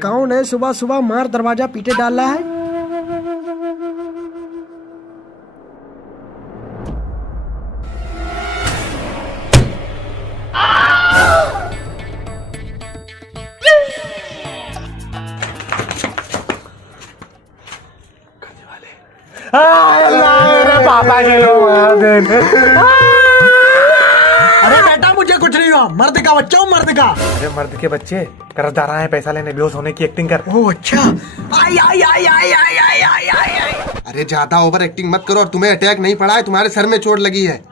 कौन है सुबह सुबह मार दरवाजा पीटे डाल रहा है? अरे पापा जी लोग अरे बेटा मुझे कुछ नहीं हुआ, मर्द का बच्चा हूँ, मर्द का। अरे मर्द के बच्चे कर्जदार आए पैसा लेने, बेहोश होने की एक्टिंग कर। ओह अच्छा। आई आई आई आई आई आई आई आई आई। अरे ज्यादा ओवर एक्टिंग मत करो, और तुम्हें अटैक नहीं पड़ा है, तुम्हारे सर में चोट लगी है।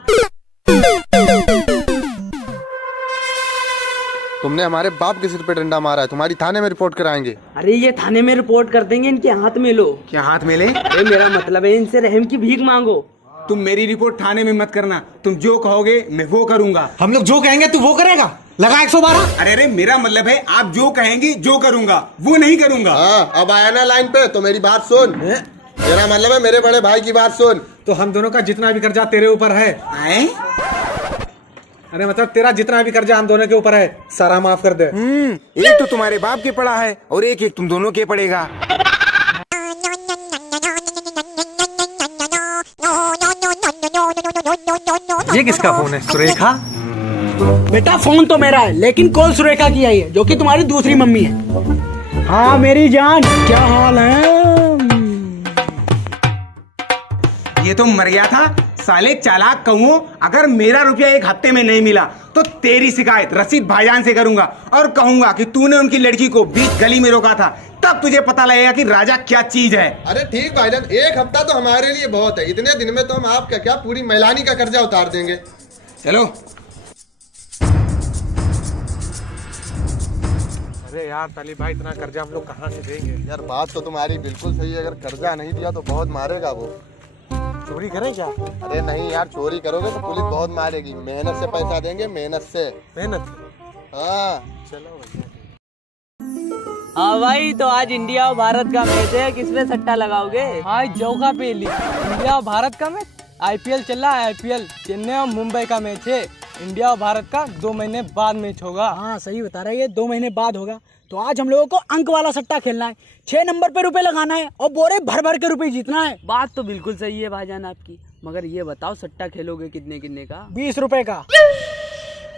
तुमने हमारे बाप के सिर पे डंडा मारा है, तुम्हारी थाने में रिपोर्ट कराएंगे। अरे ये थाने में रिपोर्ट कर देंगे, इनके हाथ में लो। क्या हाथ में ले? अरे मेरा मतलब है इनसे रहम की भीख मांगो। तुम मेरी रिपोर्ट थाने में मत करना, तुम जो कहोगे मैं वो करूंगा। हम लोग जो कहेंगे तू वो करेगा? लगा 112। अरे मेरा मतलब है आप जो कहेंगे जो करूंगा, वो नहीं करूंगा। हाँ, अब आया ना लाइन पे तो मेरी बात सुन। मेरा मतलब है मेरे बड़े भाई की बात सुन। तो हम दोनों का जितना भी कर्जा तेरे ऊपर है, अरे मतलब तेरा जितना भी कर्जा हम दोनों के ऊपर है, सारा माफ कर दे। एक तो तुम्हारे बाप के पड़ा है और एक एक तुम दोनों के पड़ेगा। ये किसका फोन है? सुरेखा? बेटा फोन तो मेरा है, लेकिन कॉल सुरेखा की आई है, जो कि तुम्हारी दूसरी मम्मी है। हाँ मेरी जान, क्या हाल है? ये तो मर गया था साले चालाक कहूँ। अगर मेरा रुपया एक हफ्ते में नहीं मिला तो तेरी शिकायत रशीद भाईजान से करूंगा और कहूंगा कि तूने उनकी लड़की को बीच गली में रोका था। तब तुझे पता लगेगा कि राजा क्या चीज है। अरे ठीक भाईजान, एक हफ्ता तो हमारे लिए बहुत है, इतने दिन में तो हम आपका क्या पूरी मैलानी का कर्जा उतार देंगे। चलो। अरे यार ताली भाई, इतना कर्जा हम लोग कहाँ से देंगे? यार बात तो तुम्हारी बिल्कुल सही है, अगर कर्जा नहीं दिया तो बहुत मारेगा वो। चोरी करें क्या? अरे नहीं यार, चोरी करोगे तो पुलिस बहुत मारेगी। मेहनत से पैसा देंगे, मेहनत से। मेहनत? हाँ चलो भैया। हाँ भाई, तो आज इंडिया और भारत का मैच है, किसमें सट्टा लगाओगे? आज जौका पेली, इंडिया और भारत का मैच। आईपीएल चल रहा है, आईपीएल चेन्नई और मुंबई का मैच है। इंडिया और भारत का 2 महीने बाद मैच होगा। हाँ सही बता रहा है, ये 2 महीने बाद होगा। तो आज हम लोगों को अंक वाला सट्टा खेलना है, 6 नंबर पे रुपए लगाना है और बोरे भर भर के रुपए जीतना है। बात तो बिल्कुल सही है भाईजान आपकी, मगर ये बताओ सट्टा खेलोगे कितने कितने का? 20 रुपए का।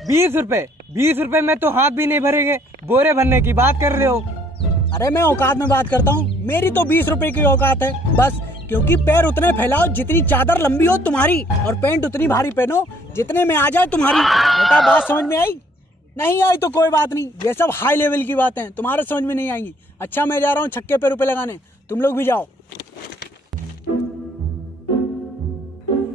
20 रुपए? 20 रुपए में तो हाथ भी नहीं भरेंगे, बोरे भरने की बात कर रहे हो। अरे मैं औकात में बात करता हूँ, मेरी तो 20 रुपए की औकात है बस। क्योंकि पैर उतने फैलाओ जितनी चादर लंबी हो तुम्हारी, और पैंट उतनी भारी पहनो जितने में आ जाए तुम्हारी। बेटा बात समझ में आई? नहीं आई तो कोई बात नहीं, ये सब हाई लेवल की बातें हैं, तुम्हारे समझ में नहीं आएंगी। अच्छा मैं जा रहा हूँ छक्के पे रुपए लगाने, तुम लोग भी जाओ।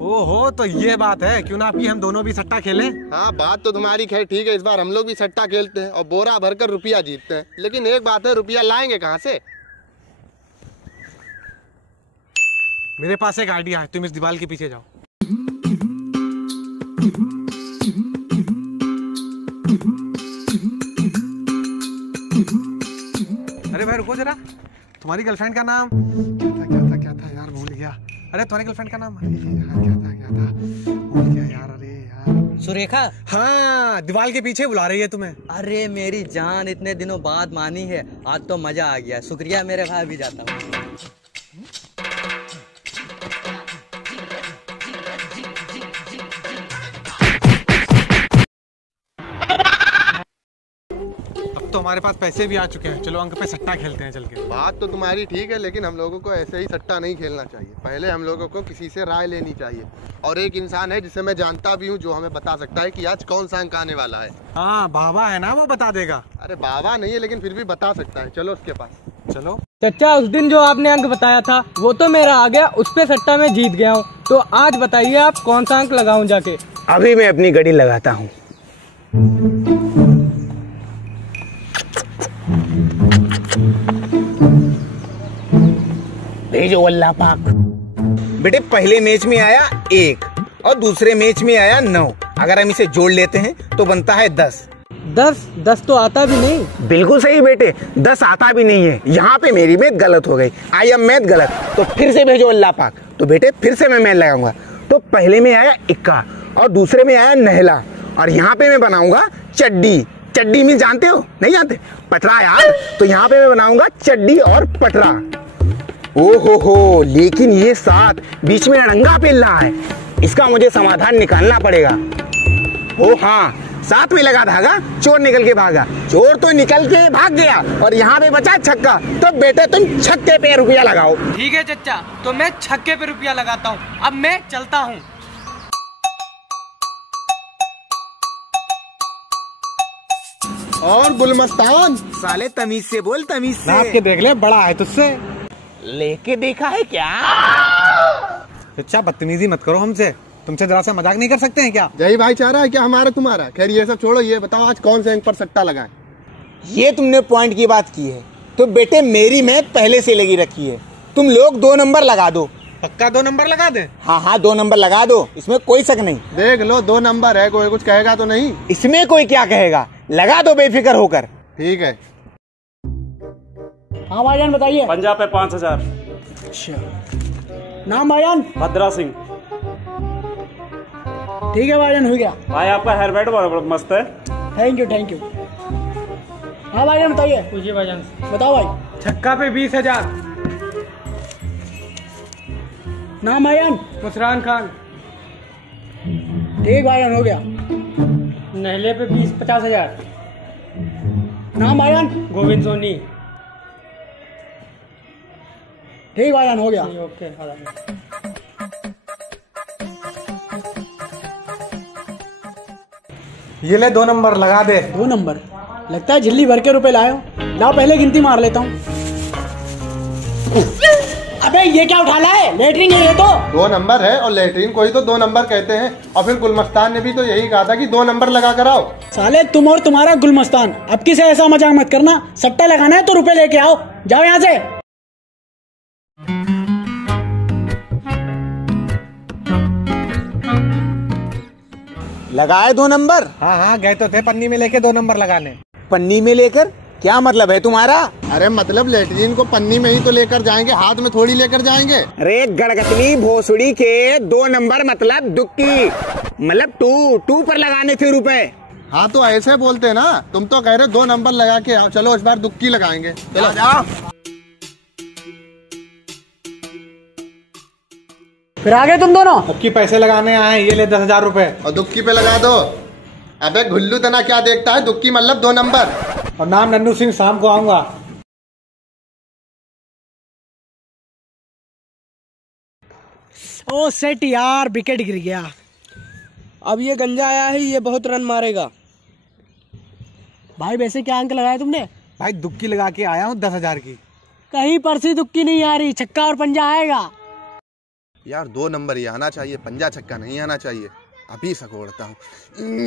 ओहो, तो ये बात है, क्यों ना आपकी हम दोनों भी सट्टा खेलें? हाँ, बात तो तुम्हारी खैर ठीक है। इस बार हम लोग भी सट्टा खेलते हैं और बोरा भरकर रुपया जीतते हैं। लेकिन एक बात है, रुपया लाएंगे कहाँ से? मेरे पास एक आइडिया है, तुम इस दीवार के पीछे जाओ। अरे भाई रुको जरा, तुम्हारी गर्लफ्रेंड का नाम क्या था यार, भूल गया। अरे तुम्हारी गर्लफ्रेंड का नाम, अरे यार क्या था भूल गया यार। अरे यार, सुरेखा? हाँ, दीवार के पीछे बुला रही है तुम्हें। अरे मेरी जान, इतने दिनों बाद मानी है, आज तो मजा आ गया। शुक्रिया मेरे भाई, भी जाता हूँ। तो हमारे पास पैसे भी आ चुके हैं, चलो अंक पे सट्टा खेलते हैं चल के। बात तो तुम्हारी ठीक है, लेकिन हम लोगों को ऐसे ही सट्टा नहीं खेलना चाहिए। पहले हम लोगों को किसी से राय लेनी चाहिए, और एक इंसान है जिसे मैं जानता भी हूँ, जो हमें बता सकता है कि आज कौन सा अंक आने वाला है। हाँ, बाबा है ना, वो बता देगा। अरे बाबा नहीं है, लेकिन फिर भी बता सकता है। चलो उसके पास चलो। चाचा, उस दिन जो आपने अंक बताया था वो तो मेरा आ गया, उस पे सट्टा में जीत गया हूँ। तो आज बताइए आप कौन सा अंक लगाऊं जाके? अभी मैं अपनी घड़ी लगाता हूँ। भेजो अल्लाह पाक। बेटे पहले मैच में आया 1 और दूसरे मैच में आया 9। अगर हम इसे जोड़ लेते हैं तो बनता है 10। 10 तो आता भी नहीं। बिल्कुल सही बेटे, 10 आता भी नहीं है। यहाँ पे मेरी मैथ गलत हो गई, आई एम मैथ गलत। तो फिर से भेजो अल्लाह पाक। तो बेटे फिर से मैं मैथ लगाऊंगा। तो पहले में आया 1 और दूसरे में आया नहला, और यहाँ पे मैं बनाऊंगा चड्डी। चड्डी मिल जानते हो? नहीं जानते? पटरा यार, तो यहाँ पे मैं बनाऊंगा चड्डी और पटरा। ओ हो, लेकिन ये साथ बीच में अड़ंगा पेल रहा है, इसका मुझे समाधान निकालना पड़ेगा। ओ हाँ, साथ में लगा धागा, चोर निकल के भागा। चोर तो निकल के भाग गया और यहाँ पे बचा छक्का। तो बेटे तुम छक्के पे रुपया लगाओ। ठीक है चचा, तो मैं छक्के पे रुपया लगाता हूँ। अब मैं चलता हूँ। और गुलमस्तान, साले तमीज से बोल, तमीज से। नाप के देख ले, बड़ा है तुझसे। लेके देखा है क्या? अच्छा बदतमीजी मत करो हमसे, तुमसे जरा सा मजाक नहीं कर सकते हैं क्या? यही भाईचारा है क्या हमारा तुम्हारा? खैर ये सब छोड़ो, ये बताओ आज कौन से अंक पर सट्टा लगाए? ये तुमने पॉइंट की बात की है, तो बेटे मेरी मैथ पहले से लगी रखी है। तुम लोग 2 नंबर लगा दो। पक्का 2 नंबर लगा दे? हाँ 2 नंबर लगा दो, इसमें कोई शक नहीं। देख लो 2 नंबर है, कोई कुछ कहेगा तो नहीं? इसमें कोई क्या कहेगा, लगा दो बेफिक्र होकर। ठीक है। हाँ भाईजान बताइए। पंजाब पे 5000। नाम भाईजान? भद्रा सिंह। ठीक है भाईजान, हो गया। भाई आपका हेयर बैंड बहुत मस्त है। Thank you thank you. हाँ भाईजान बताइए। पूछिए भाईजान। बताओ भाई। छक्का पे 20,000। नाम भाईजान? मुसरान खान। ठीक भाईजान, हो गया। नहले पे 50,000। नाम भाईजान? गोविंद सोनी। ठीक भाईजान, हो गया। ओके। ये ले 2 नंबर लगा दे। 2 नंबर लगता है झिल्ली भर के रुपए लाए हो। लाओ पहले गिनती मार लेता हूँ। अबे ये क्या उठा लाए? लेटरिन है ये तो। 2 नंबर है और लेटरिन को ही तो 2 नंबर कहते हैं। और फिर गुलमस्तान ने भी तो यही कहा था कि 2 नंबर लगा कर आओ। साले तुम और तुम्हारा गुलमस्तान, अब किसे ऐसा मजाक मत करना। सट्टा लगाना है तो रुपए लेके आओ, जाओ यहाँ से। लगाए 2 नंबर? हाँ गए तो थे पन्नी में लेके 2 नंबर लगाने। पन्नी में लेकर? क्या मतलब है तुम्हारा? अरे मतलब लेटरिन को पन्नी में ही तो लेकर जाएंगे, हाथ में थोड़ी लेकर जाएंगे। अरे गड़गतनी भोसड़ी के 2 नंबर मतलब दुक्की, मतलब टू पर लगाने थे रुपए। हाँ तो ऐसे बोलते ना, तुम तो कह रहे 2 नंबर लगा के आओ। चलो इस बार दुक्की लगाएंगे, चलो जाओ। फिर आगे तुम दोनों। अब की पैसे लगाने आए, ये ले 10,000 रुपए। और दुक्की पे लगा दो। अबे गुल्लू तना क्या देखता है, दुक्की मतलब 2 नंबर। और नाम नन्नू सिंह, शाम को आऊंगा। ओ सेट यार, विकेट गिर गया। अब ये गंजा आया है, ये बहुत रन मारेगा। भाई वैसे क्या अंक लगाया तुमने? भाई दुक्की लगा के आया हूँ 10,000 की। कहीं परसी दुक्की नहीं आ रही, छक्का और पंजा आएगा। यार 2 नंबर ही आना चाहिए, पंजा छक्का नहीं आना चाहिए। अभी सकोड़ता हूँ।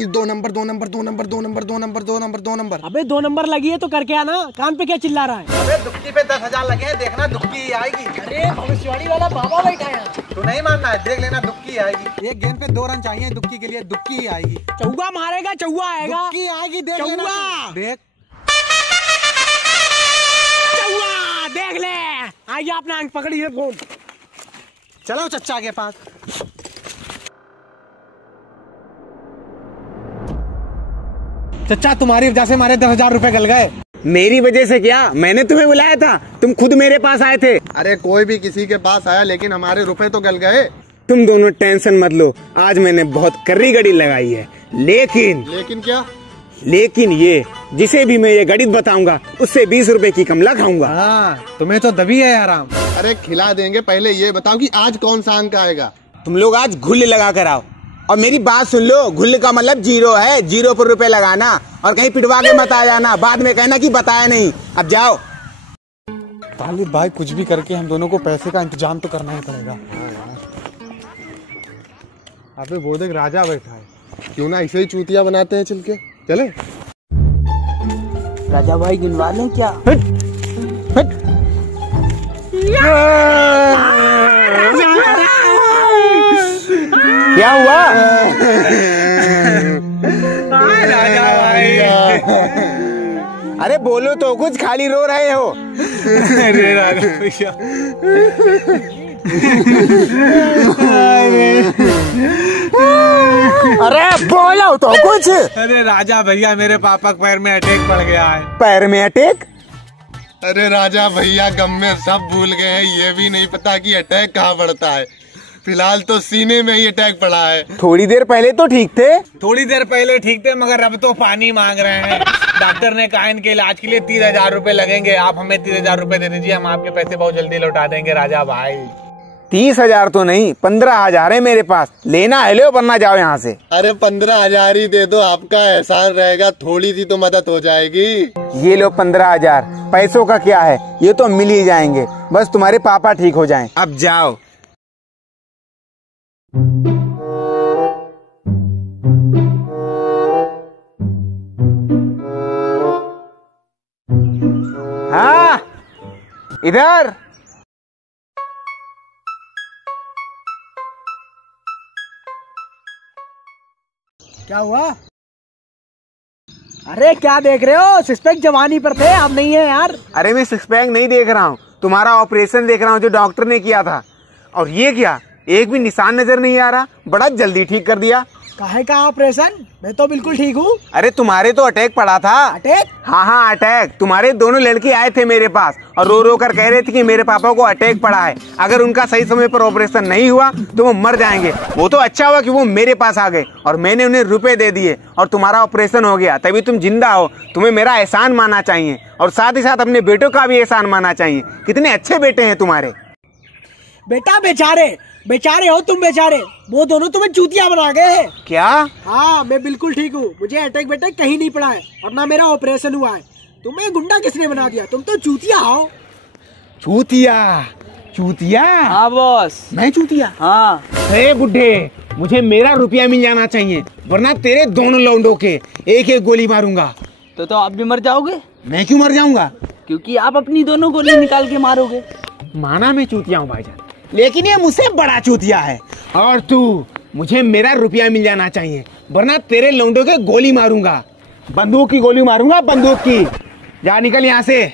2 number 2 number 2 number 2 number 2 number 2 number 2 number. अबे 2 नंबर लगी है तो करके आना, कान पे क्या चिल्ला रहा है? अबे दुक्की पे 10,000 लगे हैं, देखना दुक्की आएगी। अरे भविष्यवाणी वाला बाबा बैठा है। तू नहीं मानना है, देख लेना दुक्की आएगी। एक गेंद पे 2 रन चाहिए दुक्की के लिए, दुक्की ही आएगी। चौगा मारेगा, चौगा आएगा। दुक्की आएगी, देख लेना। चौगा देख चौगा, देख ले। आइए अपना अंक पकड़िए फोन। चलो चच्चा के पास। चच्चा तुम्हारी वजह से हमारे 10,000 रुपए गल गए। मेरी वजह से क्या? मैंने तुम्हें बुलाया था, तुम खुद मेरे पास आए थे। अरे कोई भी किसी के पास आया, लेकिन हमारे रुपए तो गल गए। तुम दोनों टेंशन मत लो, आज मैंने बहुत कर्री गड़ी लगाई है। लेकिन क्या? लेकिन ये, जिसे भी मैं ये गणित बताऊंगा उससे 20 रुपए की कमला खाऊंगा। हाँ तुम्हें तो दबी है आराम। अरे खिला देंगे, पहले ये बताओ कि आज कौन सा अंक आएगा। तुम लोग आज घुल्ल लगा कर आओ, और मेरी बात सुन लो, घुल्ल का मतलब 0 है। 0 पर रुपए लगाना और कहीं पिटवा के मत आ जाना, बाद में कहना कि बताया नहीं। अब जाओ। तालिब भाई कुछ भी करके हम दोनों को पैसे का इंतजाम तो करना ही पड़ेगा। अबे वो देख राजा बैठा है। क्यों ना इसे ही चूतिया बनाते हैं, चल के चले। राजा भाई गिनवा लें क्या? क्या हुआ? राजा भाई। अरे बोलो तो कुछ, खाली रो रहे हो। अरे राजा भैया। अरे बोलो तो कुछ। अरे राजा भैया मेरे पापा के पैर में अटैक पड़ गया है। पैर में अटैक? अरे राजा भैया गम में सब भूल गए हैं, ये भी नहीं पता कि अटैक कहाँ पड़ता है। फिलहाल तो सीने में ही अटैक पड़ा है। थोड़ी देर पहले तो ठीक थे। थोड़ी देर पहले ठीक थे मगर अब तो पानी मांग रहे हैं। डॉक्टर ने कहा इनके इलाज के लिए 30,000 रुपए लगेंगे। आप हमें 30,000 रुपए दे दीजिए, हम आपके पैसे बहुत जल्दी लौटा देंगे राजा भाई। 30,000 तो नहीं, 15,000 है मेरे पास। लेना है लो वरना जाओ यहाँ से। अरे 15,000 ही दे दो, आपका एहसान रहेगा, थोड़ी सी तो मदद हो जाएगी। ये लो 15,000। पैसों का क्या है, ये तो मिल ही जाएंगे, बस तुम्हारे पापा ठीक हो जाएं। अब जाओ। हाँ इधर। क्या हुआ? अरे क्या देख रहे हो? सिक्स पैक जवानी पर थे, अब नहीं है यार। अरे मैं सिक्स पैक नहीं देख रहा हूँ, तुम्हारा ऑपरेशन देख रहा हूँ जो डॉक्टर ने किया था। और ये क्या, एक भी निशान नजर नहीं आ रहा, बड़ा जल्दी ठीक कर दिया। काहे का ऑपरेशन? मैं तो बिल्कुल ठीक हूँ। अरे तुम्हारे तो अटैक पड़ा था। अटैक? हाँ अटैक। तुम्हारे दोनों लड़के आए थे मेरे पास और रो रो कर कह रहे थे कि मेरे पापा को अटैक पड़ा है, अगर उनका सही समय पर ऑपरेशन नहीं हुआ तो वो मर जाएंगे। वो तो अच्छा हुआ कि वो मेरे पास आ गए और मैंने उन्हें रुपए दे दिए और तुम्हारा ऑपरेशन हो गया, तभी तुम जिंदा हो। तुम्हें मेरा एहसान मानना चाहिए और साथ ही साथ अपने बेटों का भी एहसान मानना चाहिए। कितने अच्छे बेटे हैं तुम्हारे। बेटा बेचारे हो तुम, बेचारे। वो दोनों तुम्हें चूतिया बना गए हैं। क्या? हाँ मैं बिल्कुल ठीक हूँ, मुझे अटैक बेटैक कहीं नहीं पड़ा है और ना मेरा ऑपरेशन हुआ है। तुम्हें गुंडा किसने बना दिया? तुम तो चूतिया हो। चूतिया? हाँ बॉस। मैं चूतिया? हाँ। अरे बुड्ढे, मुझे मेरा रुपया मिल जाना चाहिए वरना तेरे दोनों लौंडों के एक एक गोली मारूंगा। तो आप भी मर जाओगे? मैं क्यों मर जाऊंगा? क्योंकि आप अपनी दोनों गोली निकाल के मारोगे। माना मैं चूतिया हूँ भाईजान, लेकिन ये मुझसे बड़ा चूतिया है। और तू, मुझे मेरा रुपया मिल जाना चाहिए वरना तेरे लौंडों के गोली मारूंगा। बंदूक की गोली मारूंगा, बंदूक की। जा निकल यहाँ से।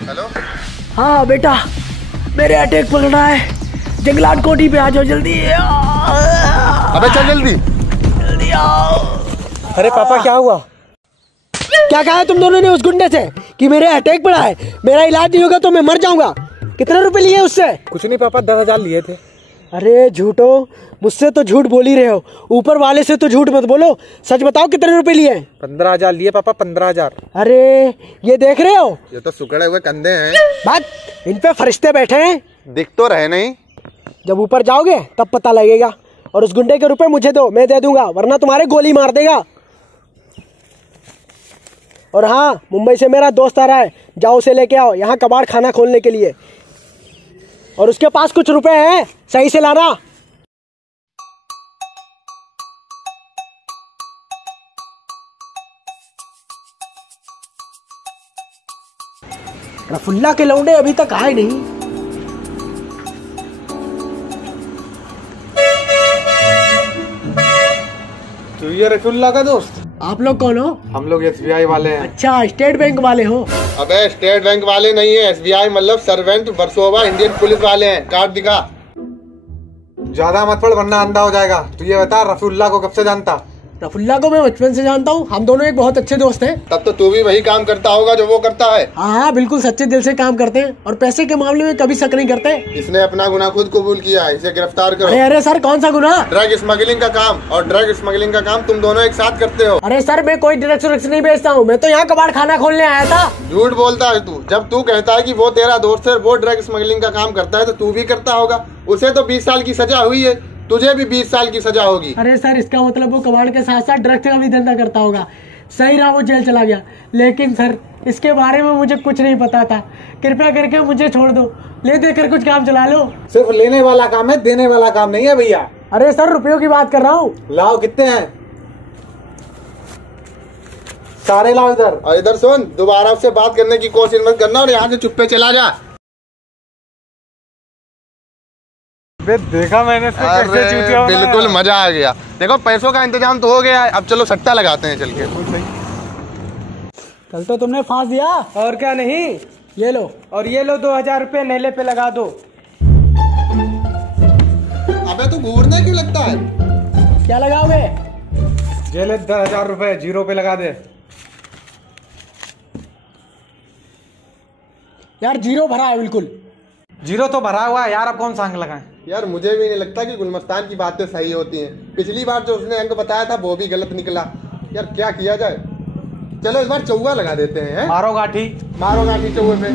हेलो। हाँ बेटा, मेरे अटैक पड़ रहा है। जंगलात कोठी पे आ जाओ जल्दी। अबे चल जल्दी। जल्दी आओ। अरे पापा क्या हुआ? क्या कहा तुम दोनों ने उस गुंडे से कि मेरे अटैक पड़ा है, मेरा इलाज नहीं होगा तो मैं मर जाऊंगा? कितने रुपए लिए उससे? कुछ नहीं पापा, 10,000 लिए थे। अरे झूठो, मुझसे तो झूठ बोल ही रहे हो, ऊपर वाले से तो झूठ मत बोलो। सच बताओ कितने रुपए लिए? 15,000 लिए पापा, 15,000। अरे ये देख रहे हो, ये तो सुकड़े हुए कंधे हैं। बात इन पे फरिश्ते बैठे हैं। दिख तो रहे नहीं। जब ऊपर जाओगे तब पता लगेगा। और उस गुंडे के रुपए मुझे दो, मैं दे दूंगा, वरना तुम्हारे गोली मार देगा। और हाँ, मुंबई से मेरा दोस्त आ रहा है, जाओ उसे लेके आओ यहाँ कबाड़ खाना खोलने के लिए। और उसके पास कुछ रुपए हैं, सही से लाना। रफुल्ला के लौंडे अभी तक आए नहीं। तो ये रफुल्ला का दोस्त? आप लोग कौन हो? हम लोग SBI वाले हैं। अच्छा, स्टेट बैंक वाले हो? अबे स्टेट बैंक वाले नहीं है, SBI मतलब सर्वेंट वर्सोवा इंडियन पुलिस वाले हैं। कार्ड दिखा। ज्यादा मत पढ़ वरना अंधा हो जाएगा। तू ये बता, रफुल्ला को कब से जानता? रफुल्ला को मैं बचपन से जानता हूँ, हम दोनों एक बहुत अच्छे दोस्त हैं। तब तो तू भी वही काम करता होगा जो वो करता है। हाँ बिल्कुल सच्चे दिल से काम करते हैं और पैसे के मामले में कभी शक नहीं करते। इसने अपना गुनाह खुद कबूल किया है, इसे गिरफ्तार करो। अरे सर, कौन सा गुनाह? ड्रग स्मगलिंग का काम और ड्रग स्मगलिंग का काम तुम दोनों एक साथ करते हो। अरे सर, मैं कोई ड्रग्स नहीं बेचता हूँ, मैं तो यहाँ कबाड़ खाना खोलने आया था। झूठ बोलता है तू। जब तू कहता है कि वो तेरा दोस्त है, वो ड्रग स्मगलिंग का काम करता है, तो तू भी करता होगा। उसे तो 20 साल की सजा हुई है, तुझे भी 20 साल की सजा होगी। अरे सर, इसका मतलब वो कबाड़ के साथ साथ ड्रग्स का भी धंधा करता होगा। सही रहा, वो जेल चला गया। लेकिन सर, इसके बारे में मुझे कुछ नहीं पता था, कृपया करके मुझे छोड़ दो, ले देकर कुछ काम चला लो। सिर्फ लेने वाला काम है, देने वाला काम नहीं है भैया। अरे सर, रुपयों की बात कर रहा हूँ। लाओ, कितने हैं? सारे लाओ इधर। और इधर सुन, दोबारा उससे बात करने की कोशिश मत करना और यहाँ से चुप्पे चला जा। देखा मैंने इसको कैसे चूतिया बनाया। बिल्कुल मजा आ गया। देखो पैसों का इंतजाम तो हो गया है, अब चलो सट्टा लगाते हैं चल के। कल तो तुमने फांस दिया। और क्या नहीं, ये लो। और ये लो 2000 रुपये नेले पे लगा दो। अबे तू घूरने क्यों लगता है? क्या लगाओगे? ये ले 10,000 रुपए 0 पे लगा दे। यार 0 भरा है बिल्कुल। 0 तो भरा हुआ है यार, अब कौन सा अंक लगाएं? यार मुझे भी नहीं लगता कि गुलमस्तान की बातें सही होती हैं। पिछली बार जो उसने अंक बताया था वो भी गलत निकला। यार क्या किया जाए? चलो इस बार चौवा लगा देते हैं। मारो गाठी। मारो गाठी चौवे पे।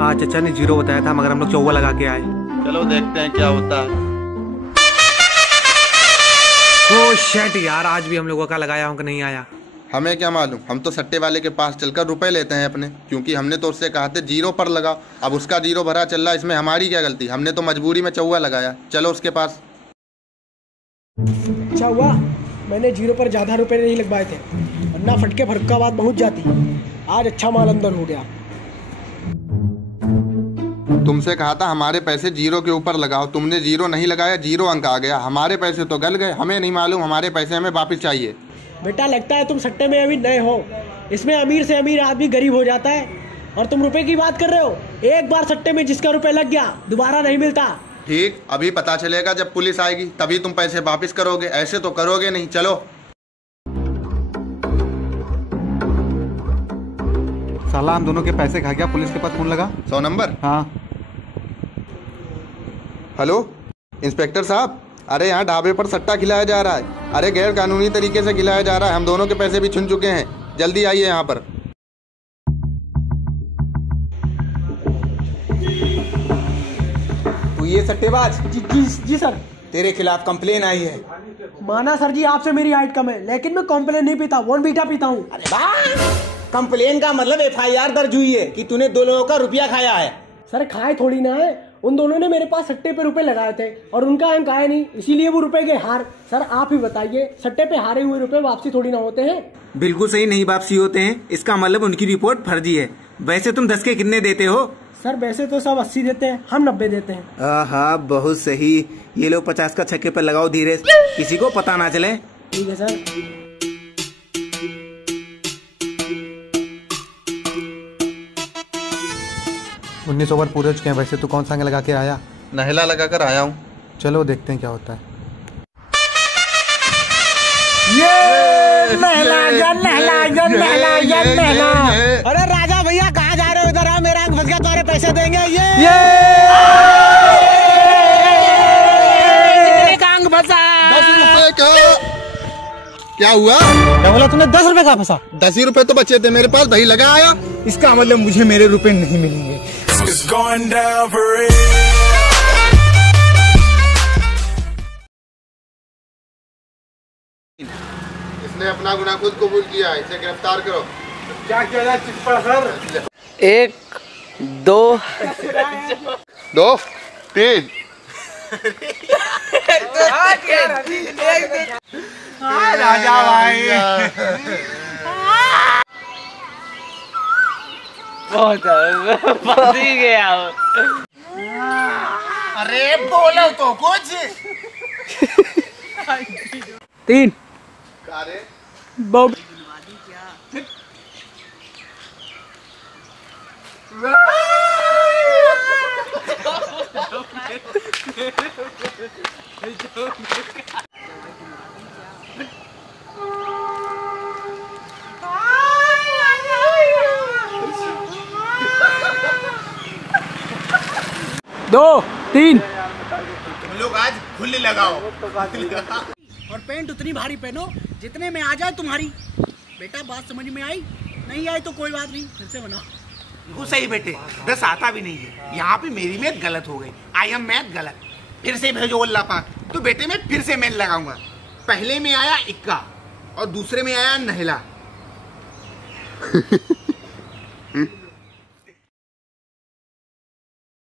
हाँ चाचा ने 0 बताया था, मगर हम लोग चौवा लगा के आए। चलो देखते हैं क्या होता है। ओ शिट यार, आज भी हम लोगों का लगाया अंक नहीं आया। हमें क्या मालूम, हम तो सट्टे वाले के पास चलकर रुपए लेते हैं अपने, क्योंकि हमने तो उससे कहा था 0 पर लगा। अब उसका 0 भरा चल रहा है, इसमें हमारी क्या गलती? हमने तो मजबूरी में चौवा लगाया। चलो उसके पास। अच्छा हुआ मैंने 0 पर ज्यादा रुपए नहीं लगवाए थे, वरना फटके फटका बात पहुंच जाती। आज अच्छा माल अंदर हो गया। तुमसे कहा था हमारे पैसे 0 के ऊपर लगाओ, तुमने 0 नहीं लगाया, 0 अंक आ गया। हमारे पैसे तो गल गए। हमें नहीं मालूम, हमारे पैसे हमें वापस चाहिए। बेटा लगता है तुम सट्टे में अभी नए हो। इसमें अमीर से अमीर आदमी गरीब हो जाता है, और तुम रुपए की बात कर रहे हो। एक बार सट्टे में जिसका रुपए लग गया दोबारा नहीं मिलता। ठीक, अभी पता चलेगा जब पुलिस आएगी, तभी तुम पैसे वापस करोगे। ऐसे तो करोगे नहीं। चलो। साला हम दोनों के पैसे खा गया। पुलिस के पास फोन लगा। 100 नंबर। हाँ हेलो इंस्पेक्टर साहब, अरे यहाँ ढाबे पर सट्टा खिलाया जा रहा है। अरे गैर कानूनी तरीके से खिलाया जा रहा है। हम दोनों के पैसे भी छुन चुके हैं। जल्दी आइए यहाँ पर। तू ये सट्टेबाज? जी सर। तेरे खिलाफ कंप्लेन आई है। माना सर जी, आपसे मेरी हाइट कम है, लेकिन मैं कॉम्प्लेन नहीं पीता, बोर्नवीटा पीता हूँ। अरे वाह! कंप्लेन का मतलब FIR दर्ज हुई है कि तूने 2 लोगों का रुपया खाया है। सर खाए थोड़ी ना है, उन दोनों ने मेरे पास सट्टे पे रुपए लगाए थे और उनका अंक आया नहीं, इसीलिए वो रुपए गए हार। सर आप ही बताइए, सट्टे पे हारे हुए रुपए वापसी थोड़ी ना होते हैं। बिल्कुल सही, नहीं वापसी होते हैं। इसका मतलब उनकी रिपोर्ट फर्जी है। वैसे तुम 10 के कितने देते हो? सर वैसे तो सब 80 देते हैं, हम 90 देते हैं। हाँ बहुत सही। ये लोग 50 का छक्के पर लगाओ धीरे, किसी को पता ना चले। ठीक है सर। उन्नीस ओवर पूरे हो चुके हैं। वैसे तू कौन सा अंक लगा के आया? नहला लगा कर आया हूँ। चलो देखते हैं क्या होता है। अरे राजा भैया कहाँ जा रहे हो? इधर आओ, मेरा अंक फंस गया, तुम्हारे पैसे देंगे। ये अंक फंसा। 10 रुपए का क्या हुआ? क्या बोला तुमने? 10 रुपए का फंसा? 10 ही रुपए तो बचे थे मेरे पास, वही लगा आया। इसका मतलब मुझे मेरे रुपए नहीं मिलेंगे। इसने अपना गुनाह खुद कबूल किया है, इसे गिरफ्तार करो। क्या किया जाए चिप्पा सर? 1 2 2 3 राजा भाई फंस ही गया। अरे बोलो तो कुछ। 3 अरे दो 3। तुम लोग आज खुले लगाओ। और पेंट उतनी भारी पहनो जितने में आ जाए तुम्हारी। बेटा बात समझ में आई? नहीं आई तो कोई बात नहीं, फिर से बनाओ। बिल्कुल सही बेटे, 10 आता भी नहीं है। यहाँ पे मेरी मैथ गलत हो गई। आई एम मैथ गलत। फिर से भेजो अल्लाह पाक। तो बेटे मैं फिर से मैथ लगाऊंगा। पहले में आया इक्का और दूसरे में आया नहला।